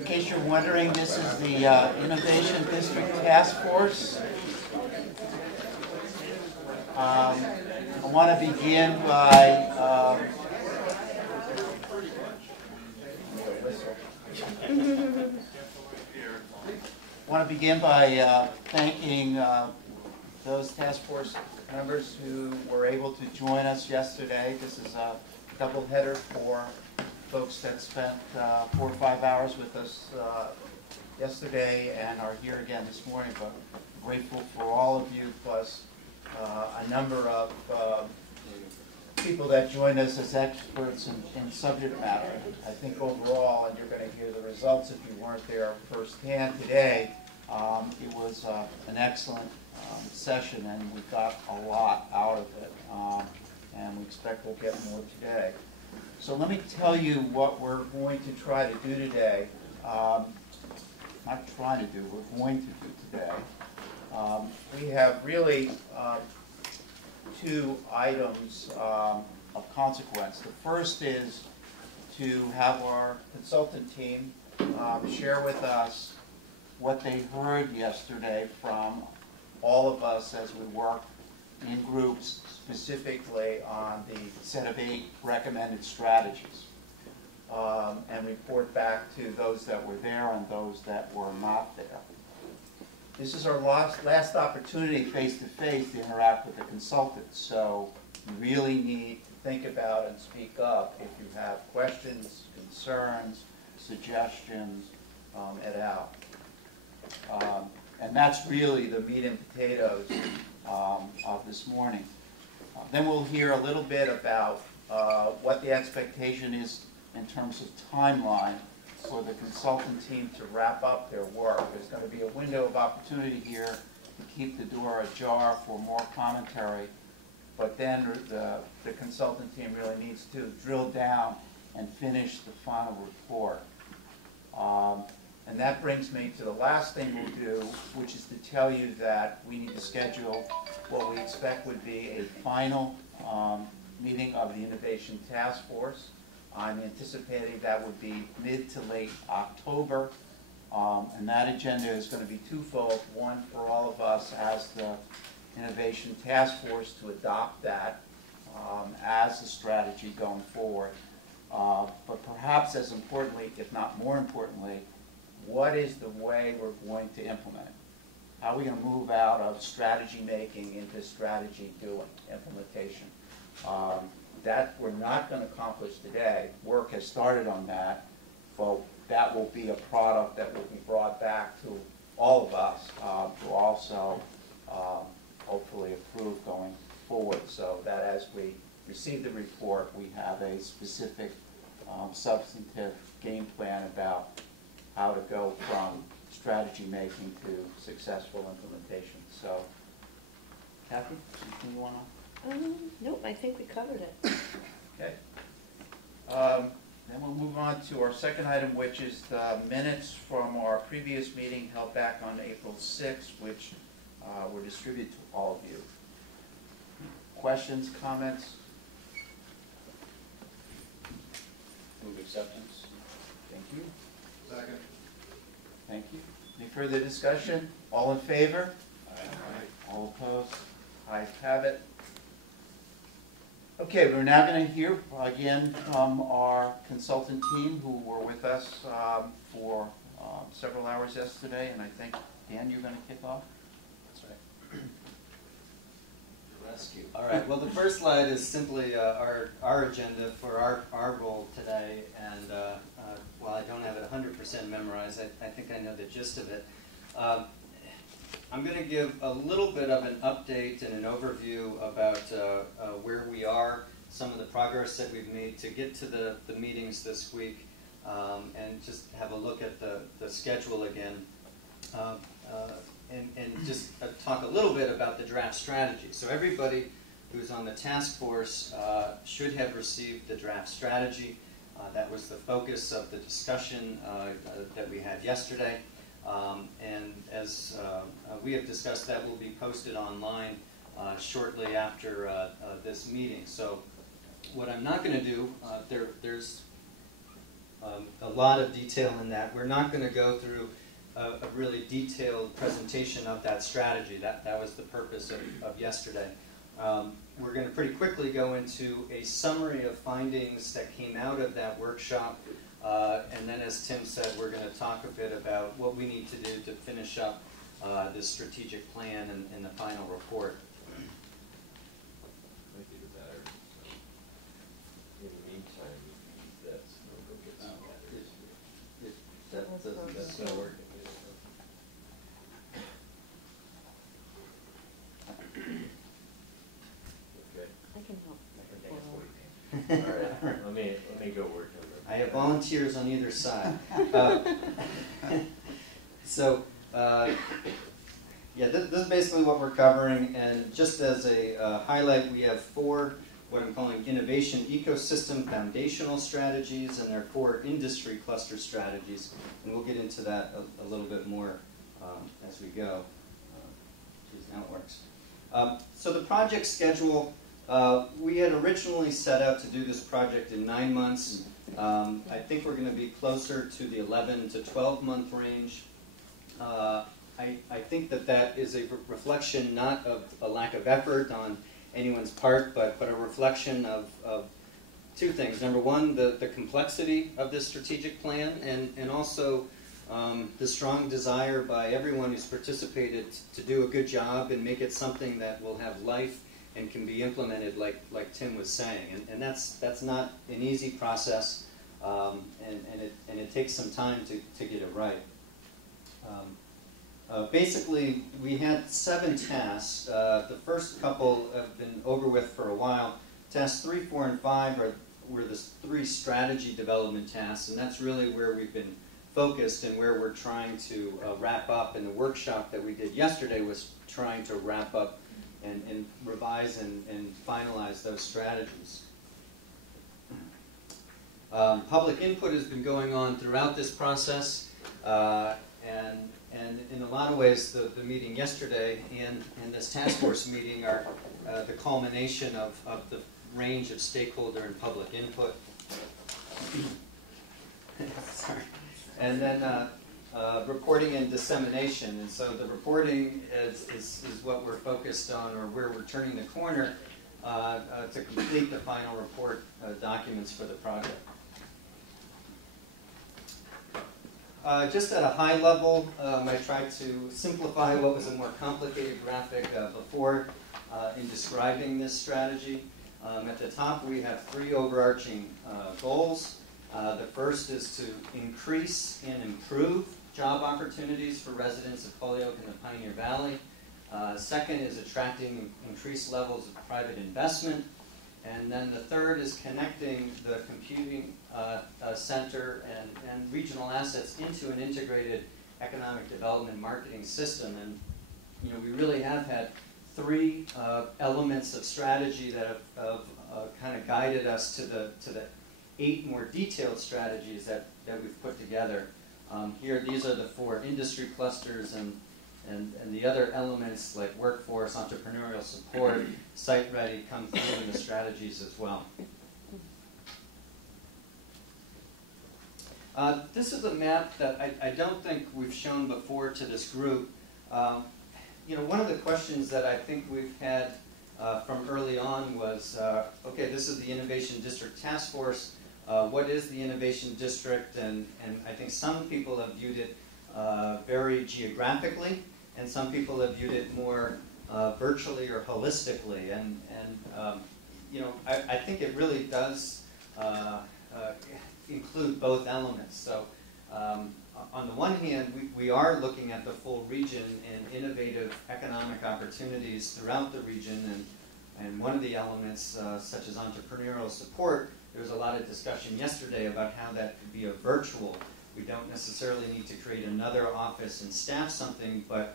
In case you're wondering, this is the Innovation District Task Force. I want to begin by thanking those task force members who were able to join us yesterday. This is a doubleheader for folks that spent 4 or 5 hours with us yesterday and are here again this morning. But I'm grateful for all of you, plus a number of people that joined us as experts in subject matter. I think overall, and you're going to hear the results if you weren't there firsthand today, it was an excellent session, and we got a lot out of it, and we expect we'll get more today. So let me tell you what we're going to try to do today. Not trying to do, we're going to do today. We have really 2 items of consequence. The first is to have our consultant team share with us what they heard yesterday from all of us as we work in groups specifically on the set of 8 recommended strategies, and report back to those that were there and those that were not there. This is our last opportunity face-to-face to interact with the consultants, so you really need to think about and speak up if you have questions, concerns, suggestions, et al. And that's really the meat and potatoes of this morning. Then we'll hear a little bit about what the expectation is in terms of timeline for the consultant team to wrap up their work. There's going to be a window of opportunity here to keep the door ajar for more commentary, but then the consultant team really needs to drill down and finish the final report. And that brings me to the last thing we'll do, which is to tell you that we need to schedule what we expect would be a final meeting of the Innovation Task Force. I'm anticipating that would be mid to late October, and that agenda is going to be twofold. One, for all of us as the Innovation Task Force to adopt that as a strategy going forward. But perhaps as importantly, if not more importantly, what is the way we're going to implement it? How are we going to move out of strategy making into strategy doing, implementation? That we're not going to accomplish today. Work has started on that, but that will be a product that will be brought back to all of us to also hopefully approve going forward, so that as we receive the report, we have a specific substantive game plan about how to go from strategy making to successful implementation. So, Kathy, anything you want to? Nope, I think we covered it. Okay. Then we'll move on to our second item, which is the minutes from our previous meeting held back on April 6th, which were distributed to all of you. Questions, comments? Move acceptance. Thank you. Second. Thank you. Any further discussion? All in favor? Aye. All opposed? Ayes have it. Okay, we're now going to hear again from our consultant team who were with us for several hours yesterday, and I think, Dan, you're going to kick off? That's right. Rescue. All right, well, the first slide is simply our agenda for our role today, and while I don't have it 100% memorized, I think I know the gist of it. I'm going to give a little bit of an update and an overview about where we are, some of the progress that we've made to get to the meetings this week, and just have a look at the schedule again, and just talk a little bit about the draft strategy. So everybody who's on the task force should have received the draft strategy. That was the focus of the discussion that we had yesterday. And as we have discussed, that will be posted online shortly after this meeting. So what I'm not going to do, there's a lot of detail in that. We're not going to go through a really detailed presentation of that strategy. That was the purpose of yesterday. We're going to pretty quickly go into a summary of findings that came out of that workshop. And then, as Tim said, we're going to talk a bit about what we need to do to finish up this strategic plan and the final report. Might be the better. In the meantime, that's no go get some water. That's not working. Okay. I can help. All right. Let me go work on that. I have volunteers on either side. Yeah, this is basically what we're covering, and just as a highlight, we have 4 what I'm calling innovation ecosystem foundational strategies, and there are 4 industry cluster strategies, and we'll get into that a little bit more as we go. Geez, now it works. So the project schedule, we had originally set out to do this project in 9 months. I think we're going to be closer to the 11 to 12 month range. I think that is a reflection not of a lack of effort on anyone's part, but a reflection of 2 things. Number one, the complexity of this strategic plan, and also the strong desire by everyone who's participated to do a good job and make it something that will have life and can be implemented like Tim was saying. And that's not an easy process, and it takes some time to get it right. Basically, we had 7 tasks. The first couple have been over with for a while. Tasks 3, 4, and 5 were the 3 strategy development tasks, and that's really where we've been focused and where we're trying to wrap up. And the workshop that we did yesterday was trying to wrap up and revise and finalize those strategies. Public input has been going on throughout this process, and in a lot of ways, the meeting yesterday and this task force meeting are the culmination of the range of stakeholder and public input. Sorry. And then reporting and dissemination. And so the reporting is what we're focused on, or where we're turning the corner to complete the final report documents for the project. Just at a high level, I tried to simplify what was a more complicated graphic before in describing this strategy. At the top, we have 3 overarching goals. The first is to increase and improve job opportunities for residents of Holyoke and the Pioneer Valley. Second is attracting increased levels of private investment. And then the third is connecting the computing center and regional assets into an integrated economic development marketing system. And we really have had 3 elements of strategy that have kind of guided us to the 8 more detailed strategies that we've put together. Here, these are the 4 industry clusters, and the other elements like workforce, entrepreneurial support, site ready come through in the strategies as well. This is a map that I don't think we've shown before to this group. One of the questions that I think we've had from early on was, okay, this is the Innovation District Task Force. What is the Innovation District? And I think some people have viewed it very geographically, and some people have viewed it more virtually or holistically. And I think it really does include both elements. So on the one hand, we are looking at the full region and innovative economic opportunities throughout the region, and one of the elements, such as entrepreneurial support, there was a lot of discussion yesterday about how that could be a virtual. We don't necessarily need to create another office and staff something, but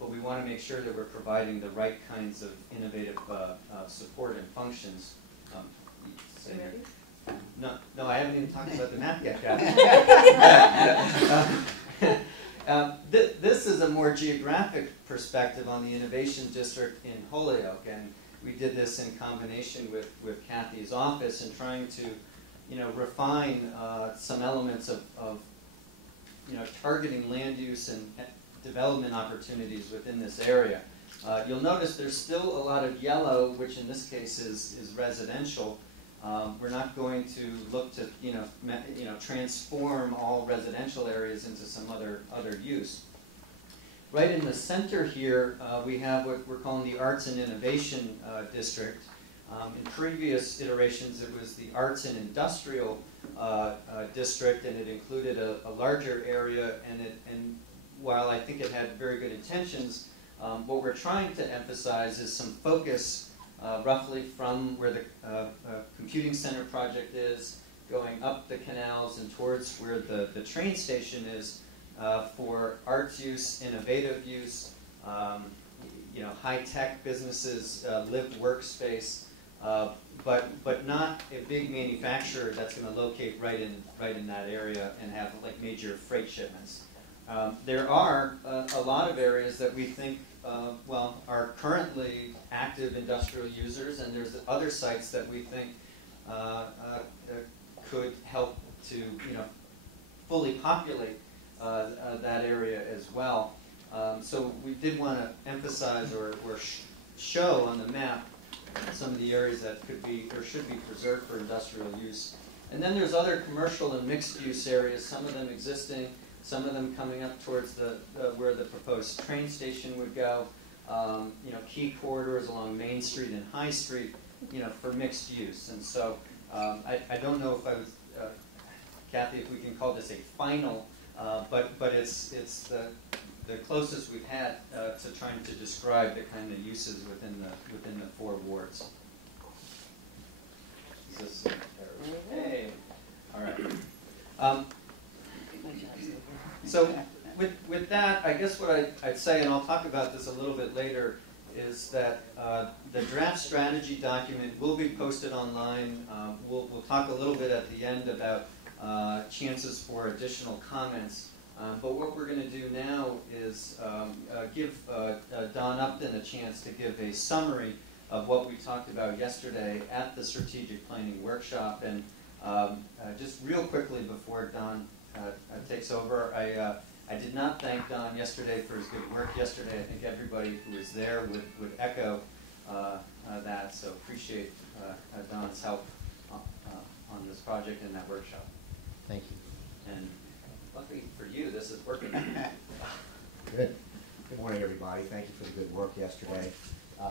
we want to make sure that we're providing the right kinds of innovative support and functions. You ready? No, I haven't even talked about the map yet, guys. This is a more geographic perspective on the Innovation District in Holyoke, and we did this in combination with Kathy's office and trying to refine some elements of targeting land use and development opportunities within this area. You'll notice there's still a lot of yellow, which in this case is residential. We're not going to look to transform all residential areas into some other use. Right in the center here, we have what we're calling the Arts and Innovation District. In previous iterations, it was the Arts and Industrial District, and it included a larger area. And while I think it had very good intentions, what we're trying to emphasize is some focus roughly from where the computing center project is, going up the canals and towards where the train station is, for arts use, innovative use, high-tech businesses, live workspace, but not a big manufacturer that's going to locate right in that area and have like major freight shipments. There are a lot of areas that we think are currently active industrial users, and there's other sites that we think could help to fully populate that area as well. So we did want to emphasize or show on the map some of the areas that could be or should be preserved for industrial use. And then there's other commercial and mixed use areas, some of them existing, some of them coming up towards where the proposed train station would go. Key corridors along Main Street and High Street, for mixed use. And so I don't know if I was, Kathy, if we can call this a final, but it's the closest we've had to trying to describe the kind of uses within the 4 wards. Is this hey, all right. So with that, I guess what I'd say, and I'll talk about this a little bit later, is that the draft strategy document will be posted online. We'll talk a little bit at the end about chances for additional comments. But what we're going to do now is give Don Upton a chance to give a summary of what we talked about yesterday at the strategic planning workshop. And just real quickly before Don takes over, I did not thank Don yesterday for his good work yesterday. I think everybody who was there would echo that. So appreciate Don's help on this project and that workshop. Thank you. And luckily for you, this is working. Good. Good morning, everybody. Thank you for the good work yesterday.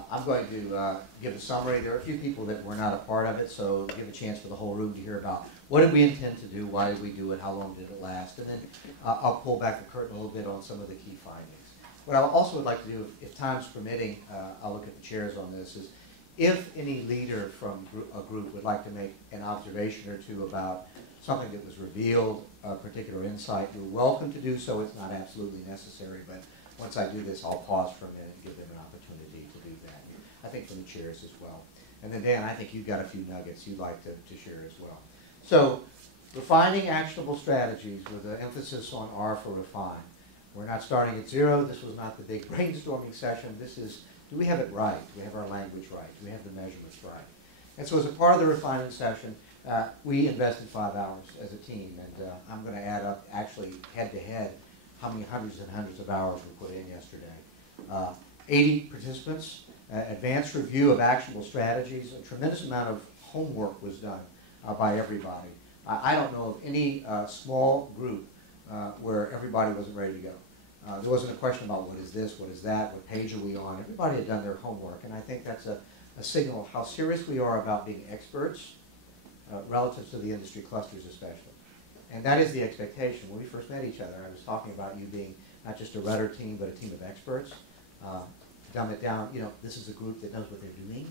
I'm going to give a summary. There are a few people that were not a part of it, so give a chance for the whole room to hear about what did we intend to do, why did we do it, how long did it last, and then I'll pull back the curtain a little bit on some of the key findings. What I also would like to do, if time's permitting, I'll look at the chairs on this, is if any leader from a group would like to make an observation or two about something that was revealed, a particular insight, you're welcome to do so. It's not absolutely necessary, but once I do this, I'll pause for a minute and give them an opportunity to do that. I think from the chairs as well. And then Dan, I think you've got a few nuggets you'd like to share as well. So, refining actionable strategies with an emphasis on R for refine. We're not starting at 0. This was not the big brainstorming session. This is, do we have it right? Do we have our language right? Do we have the measurements right? And so as a part of the refining session, we invested 5 hours as a team, and I'm going to add up, actually, head-to-head, how many hundreds and hundreds of hours we put in yesterday. 80 participants, advanced review of actionable strategies, a tremendous amount of homework was done by everybody. I don't know of any small group where everybody wasn't ready to go. There wasn't a question about what is this, what is that, what page are we on. Everybody had done their homework, and I think that's a signal of how serious we are about being experts relative to the industry clusters especially. And that is the expectation. When we first met each other, I was talking about you being not just a rudder team, but a team of experts. Dumb it down, this is a group that knows what they're doing.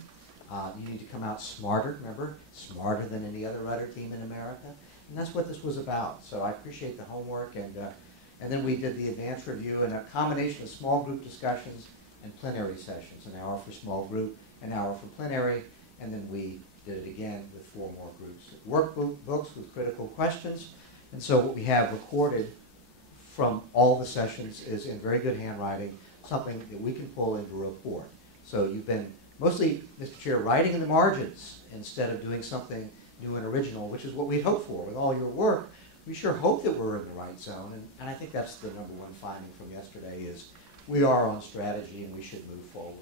You need to come out smarter, remember? Smarter than any other rudder team in America. And that's what this was about. So I appreciate the homework. And then we did the advanced review and a combination of small group discussions and plenary sessions. An hour for small group, an hour for plenary, and then we did it again with 4 more groups. Workbooks with critical questions. And so what we have recorded from all the sessions is in very good handwriting, something that we can pull into a report. So you've been mostly, Mr. Chair, writing in the margins instead of doing something new and original, which is what we hope for. With all your work, we sure hope that we're in the right zone, and I think that's the number one finding from yesterday is we are on strategy and we should move forward.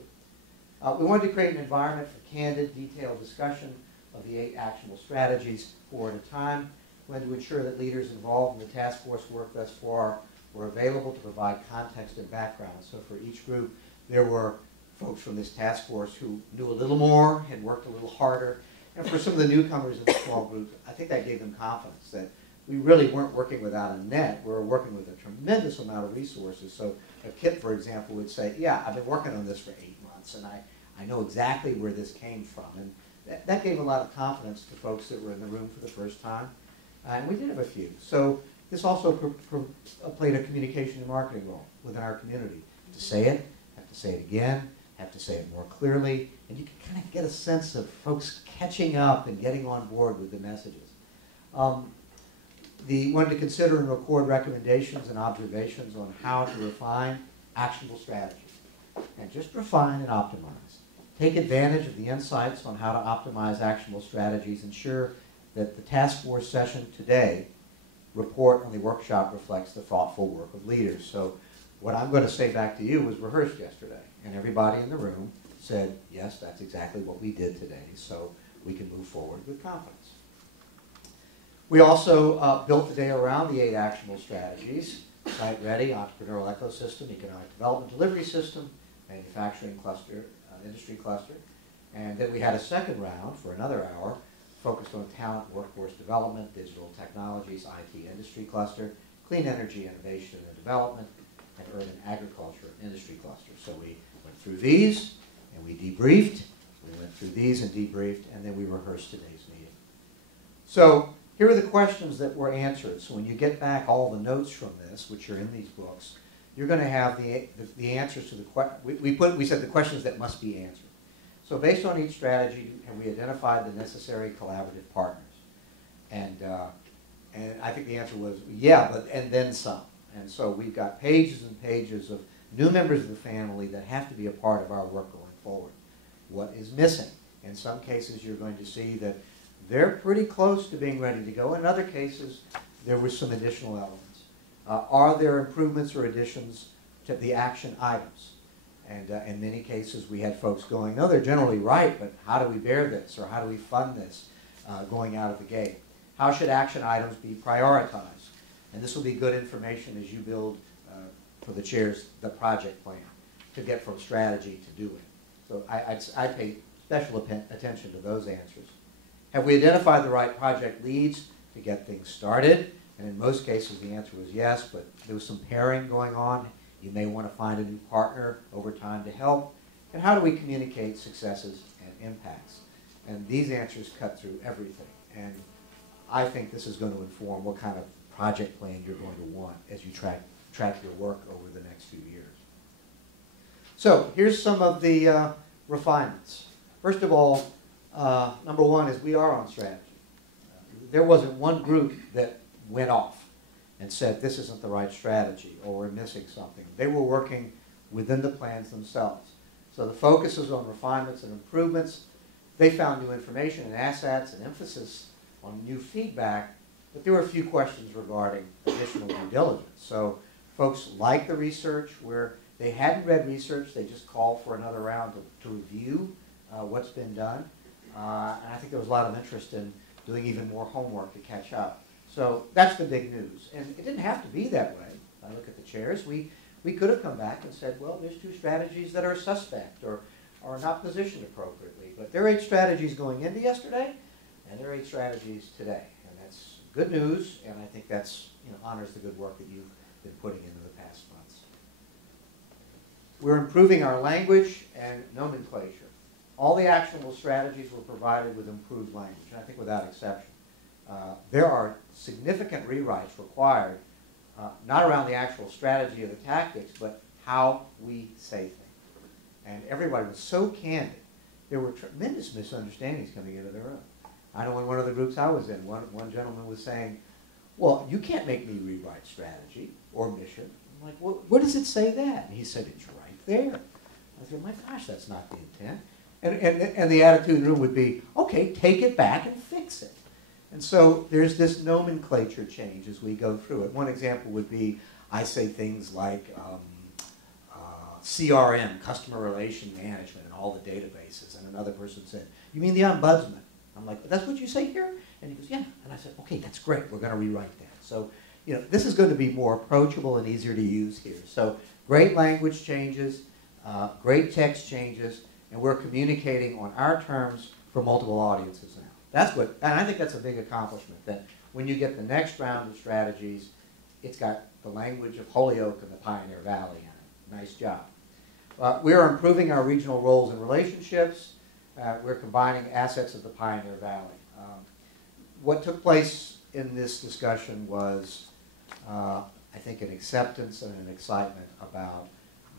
We wanted to create an environment for candid, detailed discussion of the 8 actionable strategies, 4 at a time. We wanted to ensure that leaders involved in the task force work thus far were available to provide context and background. So for each group, there were folks from this task force who knew a little more, had worked a little harder. And for some of the newcomers in the small group, I think that gave them confidence that we really weren't working without a net. We were working with a tremendous amount of resources. So a Kip, for example, would say, yeah, I've been working on this for 8 months, and I know exactly where this came from. And that gave a lot of confidence to folks that were in the room for the first time. And we did have a few. So this also played a communication and marketing role within our community. To say it, have to say it again, have to say it more clearly, and you can kind of get a sense of folks catching up and getting on board with the messages. We wanted to consider and record recommendations and observations on how to refine actionable strategies. And just refine and optimize. Take advantage of the insights on how to optimize actionable strategies. Ensure that the task force session today report on the workshop reflects the thoughtful work of leaders. So what I'm going to say back to you was rehearsed yesterday. And everybody in the room said, yes, that's exactly what we did today. So we can move forward with confidence. We also built the day around the 8 actionable strategies: site ready, entrepreneurial ecosystem, economic development delivery system, manufacturing cluster, industry cluster. And then we had a second round for another hour focused on talent, workforce development, digital technologies, IT industry cluster, clean energy innovation and development, and urban agriculture industry cluster. So we went through these and we debriefed. We went through these and debriefed, and then we rehearsed today's meeting. So here are the questions that were answered. So when you get back all the notes from this, which are in these books, you're going to have the answers to the questions. We said the questions that must be answered. So based on each strategy, have we identified the necessary collaborative partners? And I think the answer was yeah, and then some. And so we've got pages and pages of new members of the family that have to be a part of our work going forward. What is missing? In some cases, you're going to see that they're pretty close to being ready to go. In other cases, there were some additional elements. Are there improvements or additions to the action items? And in many cases, we had folks going, no, they're generally right, but how do we bear this, or how do we fund this going out of the gate? How should action items be prioritized? And this will be good information as you build, for the chairs, the project plan to get from strategy to doing. So I pay special attention to those answers. Have we identified the right project leads to get things started? And in most cases, the answer was yes, but there was some pairing going on. You may want to find a new partner over time to help. And how do we communicate successes and impacts? And these answers cut through everything. And I think this is going to inform what kind of project plan you're going to want as you track your work over the next few years. So here's some of the refinements. First of all, number one is we are on strategy. There wasn't one group that went off and said this isn't the right strategy or we're missing something. They were working within the plans themselves. So the focus is on refinements and improvements. They found new information and assets and emphasis on new feedback, but there were a few questions regarding additional due diligence. So folks like the research where they hadn't read research, they just called for another round to review what's been done. And I think there was a lot of interest in doing even more homework to catch up. So that's the big news. And it didn't have to be that way. I look at the chairs. We could have come back and said, well, there's 2 strategies that are suspect or are not positioned appropriately. But there are 8 strategies going into yesterday, and there are 8 strategies today. And that's good news, and I think that's honors the good work that you've been putting into the past months. We're improving our language and nomenclature. All the actionable strategies were provided with improved language, and I think without exception. There are significant rewrites required, not around the actual strategy or the tactics, but how we say things. And everybody was so candid. There were tremendous misunderstandings coming into the room. I know in one of the groups I was in, one gentleman was saying, well, you can't make me rewrite strategy or mission. I'm like, well, where does it say that? And he said, it's right there. I said, my gosh, that's not the intent. And the attitude in the room would be, okay, take it back and fix it. And so there's this nomenclature change as we go through it. One example would be I say things like CRM, customer relation management, and all the databases. And another person said, you mean the ombudsman? I'm like, that's what you say here? And he goes, yeah. And I said, okay, that's great. We're going to rewrite that. So, you know, this is going to be more approachable and easier to use here. So great language changes, great text changes, and we're communicating on our terms for multiple audiences now. That's what, and I think that's a big accomplishment, that when you get the next round of strategies, it's got the language of Holyoke and the Pioneer Valley in it. Nice job. We're improving our regional roles and relationships. We're combining assets of the Pioneer Valley. What took place in this discussion was, I think, an acceptance and an excitement about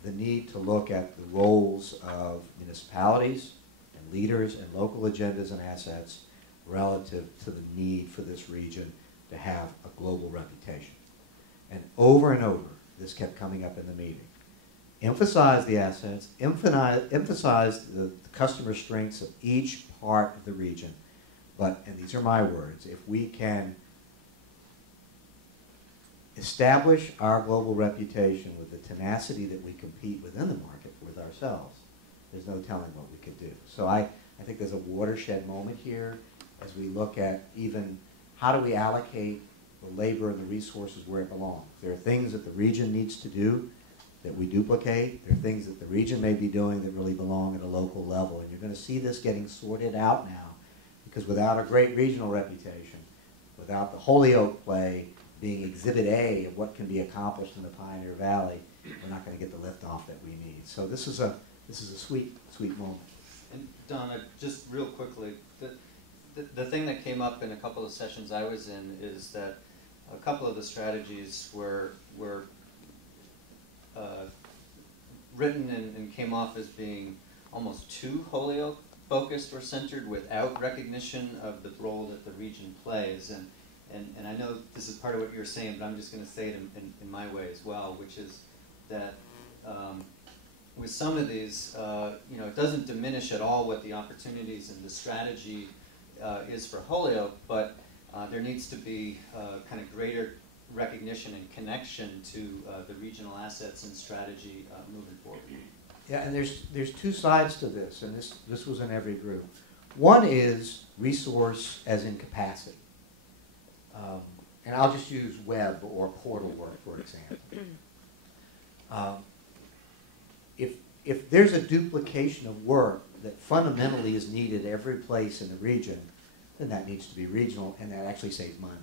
the need to look at the roles of municipalities and leaders and local agendas and assets relative to the need for this region to have a global reputation. And over, this kept coming up in the meeting. Emphasize the assets, emphasize the customer strengths of each part of the region. But, and these are my words, if we can establish our global reputation with the tenacity that we compete within the market with ourselves, there's no telling what we could do. So I think there's a watershed moment here as we look at even how do we allocate the labor and the resources where it belongs. There are things that the region needs to do that we duplicate. There are things that the region may be doing that really belong at a local level. And you're going to see this getting sorted out now, because without a great regional reputation, without the Holyoke play being exhibit A of what can be accomplished in the Pioneer Valley, we're not going to get the liftoff that we need. So this is a sweet, sweet moment. And Donna, just real quickly, the thing that came up in a couple of sessions I was in is that a couple of the strategies were written and came off as being almost too Holyoke focused or centered without recognition of the role that the region plays. And I know this is part of what you're saying, but I'm just going to say it in my way as well, which is that with some of these, it doesn't diminish at all what the opportunities and the strategy is for Holyoke, but there needs to be kind of greater recognition and connection to the regional assets and strategy moving forward. Yeah, and there's two sides to this, and this was in every group. One is resource as in capacity. And I'll just use web or portal work, for example. If there's a duplication of work that fundamentally is needed every place in the region, then that needs to be regional, and that actually saves money.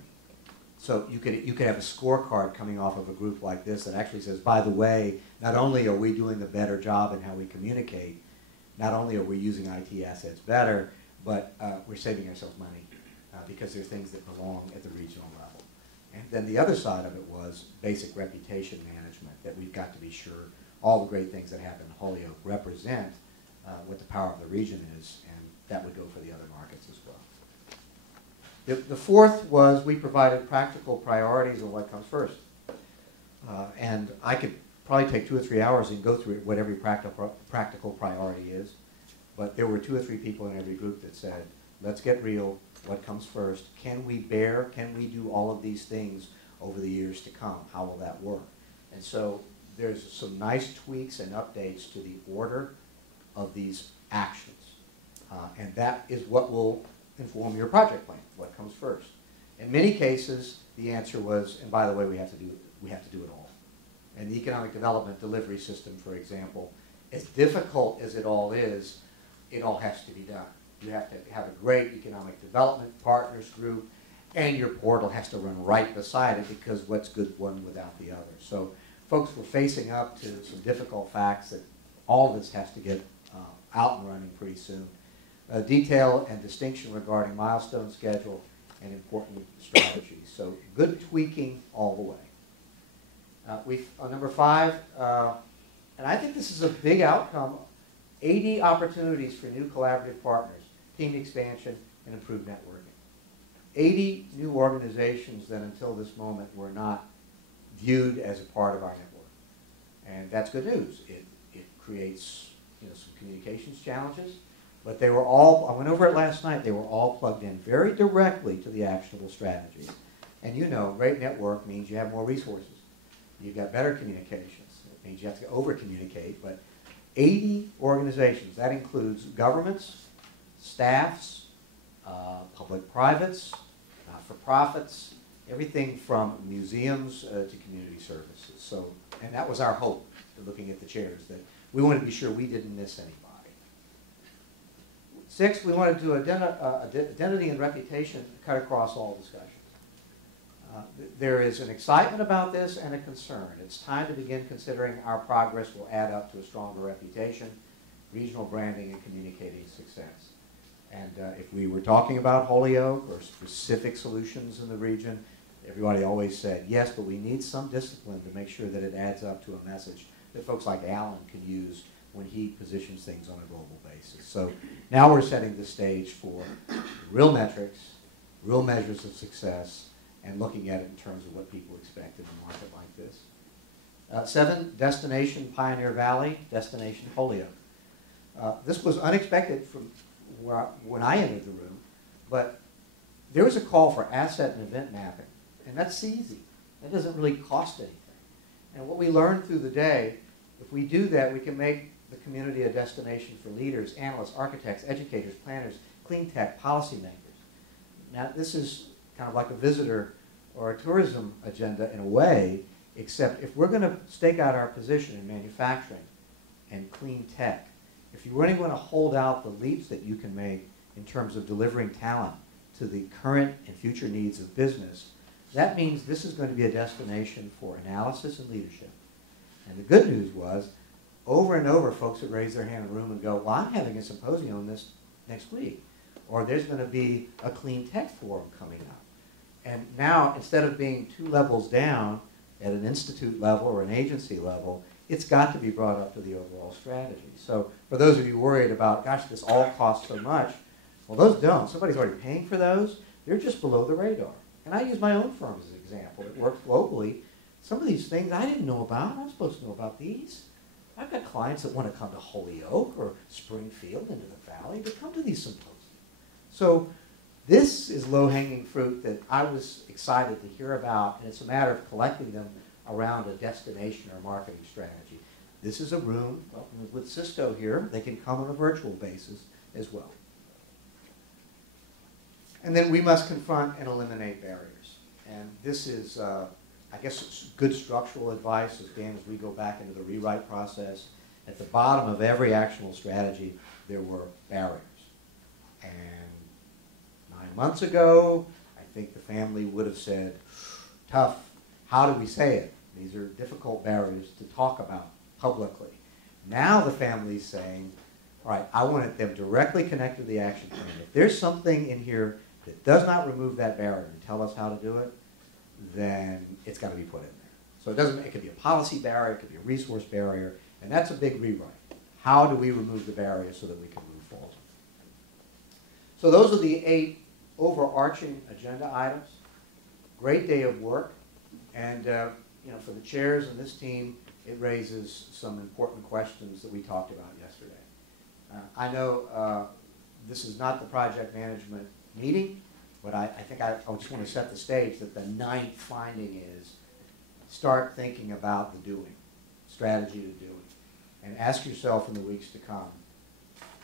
So you could have a scorecard coming off of a group like this that actually says, by the way, not only are we doing a better job in how we communicate, not only are we using IT assets better, but we're saving ourselves money because there are things that belong at the regional level. And then the other side of it was basic reputation management, that we've got to be sure all the great things that happen in Holyoke represent what the power of the region is, and that would go for the other markets as well. The fourth was we provided practical priorities of what comes first. And I could probably take 2 or 3 hours and go through what every practical priority is. But there were 2 or 3 people in every group that said, let's get real, what comes first? Can we do all of these things over the years to come? How will that work? And so there's some nice tweaks and updates to the order of these actions. And that is what will inform your project plan, what comes first. In many cases, the answer was, and by the way, we have to do it all. And the economic development delivery system, for example, as difficult as it all has to be done. You have to have a great economic development partners group, and your portal has to run right beside it, because what's good one without the other. So folks were facing up to some difficult facts that all this has to get out and running pretty soon. Detail and distinction regarding milestone schedule and important strategies. So good tweaking all the way. On number 5, and I think this is a big outcome, 80 opportunities for new collaborative partners, team expansion, and improved networking. 80 new organizations that until this moment were not viewed as a part of our network. And that's good news. It creates some communications challenges. But they were all, I went over it last night, they were all plugged in very directly to the actionable strategies. And you know, great network means you have more resources. You've got better communications. It means you have to over-communicate, but 80 organizations, that includes governments, staffs, public-privates, not-for-profits, everything from museums to community services. So, and that was our hope, looking at the chairs, that we wanted to be sure we didn't miss anybody. 6, we wanted to identity and reputation cut across all discussions. There is an excitement about this and a concern. It's time to begin considering our progress will add up to a stronger reputation, regional branding, and communicating success. And if we were talking about Holyoke or specific solutions in the region, everybody always said, yes, but we need some discipline to make sure that it adds up to a message that folks like Alan can use when he positions things on a global basis. So now we're setting the stage for real metrics, real measures of success, and looking at it in terms of what people expect in a market like this. 7, Destination Pioneer Valley, Destination Holyoke. This was unexpected from when I entered the room, but there was a call for asset and event mapping, and that's easy. That doesn't really cost anything. And what we learned through the day, if we do that, we can make the community a destination for leaders, analysts, architects, educators, planners, clean tech, policymakers. Now, this is kind of like a visitor or a tourism agenda in a way, except if we're going to stake out our position in manufacturing and clean tech, if you really want to hold out the leaps that you can make in terms of delivering talent to the current and future needs of business, that means this is going to be a destination for analysis and leadership. And the good news was, over and over, folks would raise their hand in the room and go, well, I'm having a symposium on this next week. Or there's going to be a clean tech forum coming up. And now, instead of being 2 levels down at an institute level or an agency level, it's got to be brought up to the overall strategy. So for those of you worried about, gosh, this all costs so much, well, those don't. Somebody's already paying for those. They're just below the radar. And I use my own firm as an example. It works globally. Some of these things I didn't know about. I'm supposed to know about these. I've got clients that want to come to Holyoke or Springfield into the valley to come to these symposiums. So this is low-hanging fruit that I was excited to hear about, and it's a matter of collecting them around a destination or marketing strategy. This is a room, well, with Cisco here, they can come on a virtual basis as well. And then we must confront and eliminate barriers. And this is, I guess, it's good structural advice, again, as we go back into the rewrite process. At the bottom of every actionable strategy, there were barriers. And 9 months ago, I think the family would have said, tough, how do we say it? These are difficult barriers to talk about publicly. Now the family's saying, all right, I want them directly connected to the action plan. If there's something in here that does not remove that barrier and tell us how to do it, then it's got to be put in there. So it could be a policy barrier, it could be a resource barrier, and that's a big rewrite. How do we remove the barrier so that we can move forward? So those are the 8 overarching agenda items. Great day of work, and for the chairs and this team, it raises some important questions that we talked about yesterday. I know this is not the project management meeting, but I think I just want to set the stage that the 9th finding is start thinking about the doing, strategy to doing, and ask yourself in the weeks to come,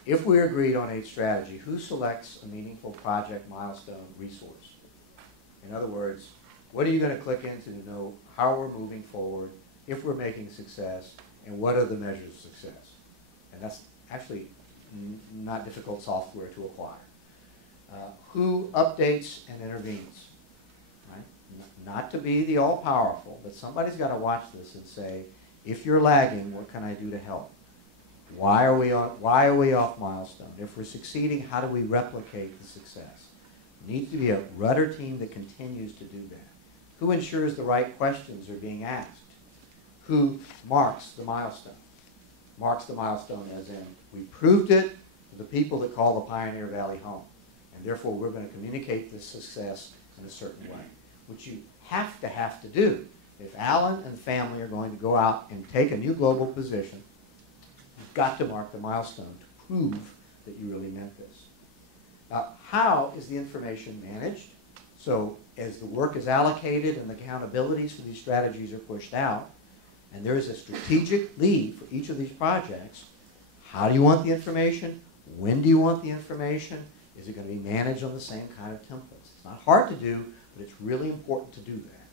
if we agreed on a strategy, who selects a meaningful project milestone resource? In other words, what are you going to click into to know how we're moving forward, if we're making success, and what are the measures of success? And that's actually not difficult software to acquire. Who updates and intervenes? Right? Not to be the all-powerful, but somebody's got to watch this and say, if you're lagging, what can I do to help? Why are we off milestone? If we're succeeding, how do we replicate the success? There needs to be a rudder team that continues to do that. Who ensures the right questions are being asked? Who marks the milestone? Marks the milestone as in, we proved it to the people that call the Pioneer Valley home. And therefore, we're going to communicate this success in a certain way, which you have to do. If Alan and the family are going to go out and take a new global position, you've got to mark the milestone to prove that you really meant this. How is the information managed? So as the work is allocated and the accountabilities for these strategies are pushed out, and there is a strategic lead for each of these projects, how do you want the information? When do you want the information? Is it going to be managed on the same kind of templates? It's not hard to do, but it's really important to do that.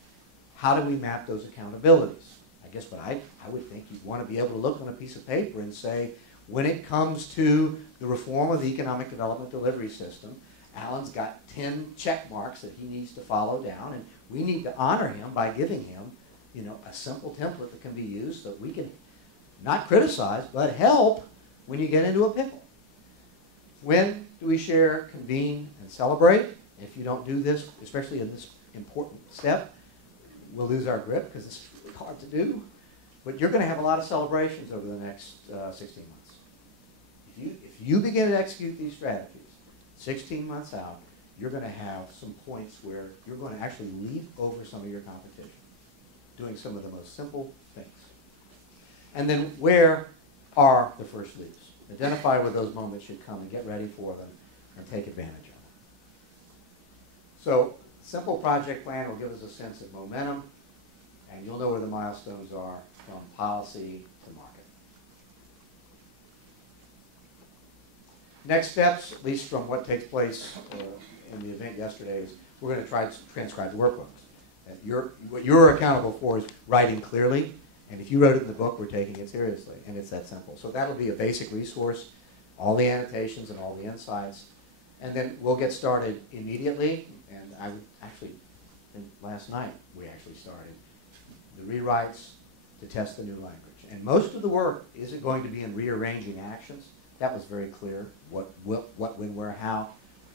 How do we map those accountabilities? I guess what I would think you'd want to be able to look on a piece of paper and say, when it comes to the reform of the economic development delivery system, Alan's got 10 check marks that he needs to follow down, and we need to honor him by giving him, you know, a simple template that can be used so we can not criticize, but help when you get into a pickle. When do we share, convene, and celebrate? If you don't do this, especially in this important step, we'll lose our grip because it's really hard to do. But you're going to have a lot of celebrations over the next 16 months. If you begin to execute these strategies 16 months out, you're going to have some points where you're going to actually leap over some of your competition, doing some of the most simple things. And then where are the first leaps? Identify where those moments should come and get ready for them and take advantage of them. So simple project plan will give us a sense of momentum, and you'll know where the milestones are from policy to market. Next steps, at least from what takes place in the event yesterday, is we're going to try to transcribe the workbooks. What you're accountable for is writing clearly, and if you wrote it in the book, we're taking it seriously, and it's that simple. So that'll be a basic resource, all the annotations and all the insights, and then we'll get started immediately. And I actually, last night we actually started the rewrites to test the new language. And most of the work isn't going to be in rearranging actions. That was very clear, what, when, where, how.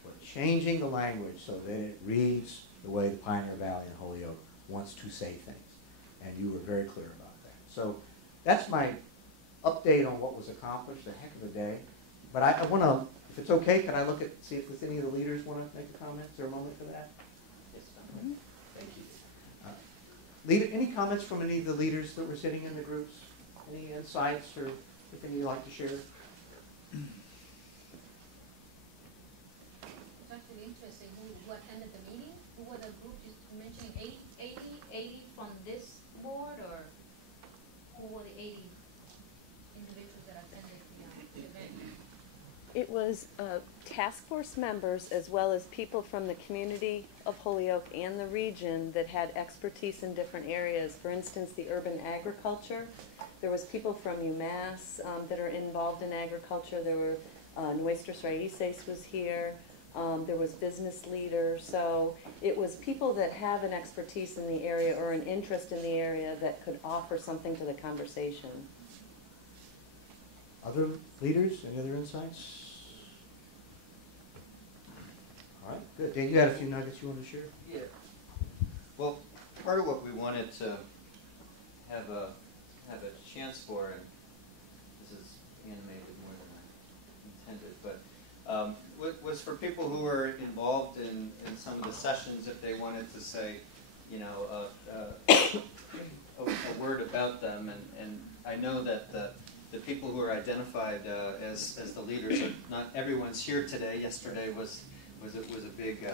We're changing the language so that it reads the way the Pioneer Valley and Holyoke wants to say things. And you were very clear about that. So that's my update on what was accomplished, a heck of a day. But I want to, if it's okay, can I look at, see if any of the leaders want to make a comment? Is there a moment for that? Yes, ma'am. Thank you. Any comments from any of the leaders that were sitting in the groups? Any insights or anything you'd like to share? It's actually interesting who attended the meeting. Who were the group you mentioned? 80 from this board, or who were the 80 individuals that attended the event? It was task force members as well as people from the community of Holyoke and the region that had expertise in different areas. For instance, the urban agriculture. There was people from UMass that are involved in agriculture. There were Nuestros Raíces was here. There was business leaders. So it was people that have an expertise in the area or an interest in the area that could offer something to the conversation. Other leaders, any other insights? All right, good. Dan, you had a few nuggets you want to share? Yeah. Well, part of what we wanted to have a chance for, and this is animated more than I intended, but was for people who were involved in some of the sessions, if they wanted to say, you know, a word about them. And I know that the people who are identified as the leaders, not everyone's here today. Yesterday was a big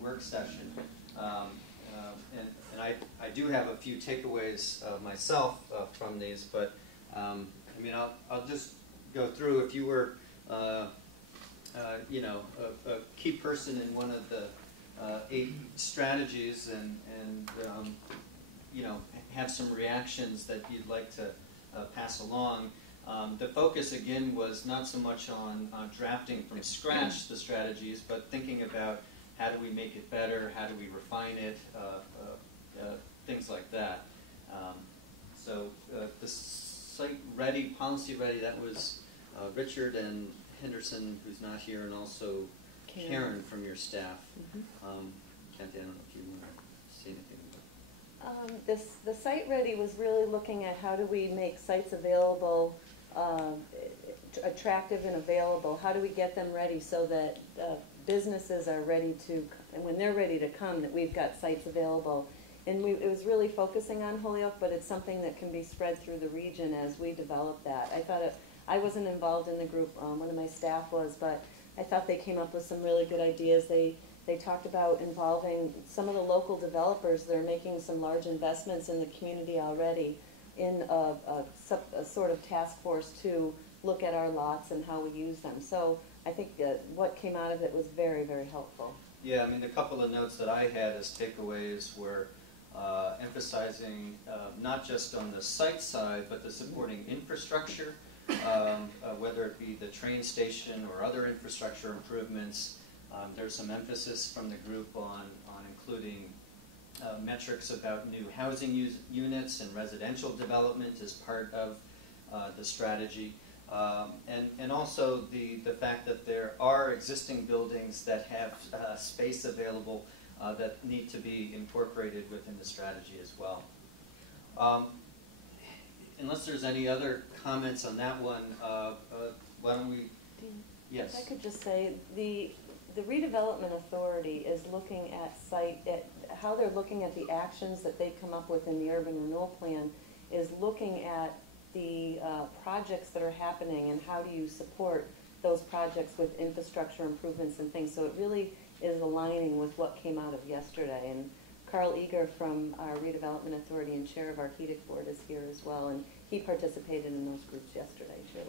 work session, and I do have a few takeaways myself from these, but I mean I'll just go through. If you were you know, a key person in one of the 8 strategies, and you know, have some reactions that you'd like to pass along. The focus again was not so much on drafting from scratch the strategies, but thinking about how do we make it better, how do we refine it, things like that. So the site ready, policy ready, that was Richard and Henderson, who's not here, and also Karen from your staff. Kathy, I don't know if you want to say anything about The site ready was really looking at how do we make sites available, attractive and available. How do we get them ready so that businesses are ready to, and when they're ready to come, that we've got sites available. And it was really focusing on Holyoke, but it's something that can be spread through the region as we develop that. I wasn't involved in the group, one of my staff was, but I thought they came up with some really good ideas. They talked about involving some of the local developers that are making some large investments in the community already in a sort of task force to look at our lots and how we use them. So I think that what came out of it was very, very helpful. Yeah, I mean, the couple of notes that I had as takeaways were emphasizing not just on the site side, but the supporting infrastructure, whether it be the train station or other infrastructure improvements. There's some emphasis from the group on including metrics about new housing units and residential development as part of the strategy. And also the fact that there are existing buildings that have space available that need to be incorporated within the strategy as well. Unless there's any other comments on that one, why don't we? Yes. If I could just say, the redevelopment authority is looking at how they're looking at the actions that they come up with in the urban renewal plan, is looking at the projects that are happening and how do you support those projects with infrastructure improvements and things. So it really is aligning with what came out of yesterday. And Carl Eager from our redevelopment authority and chair of our HEDIC board is here as well, and he participated in those groups yesterday too.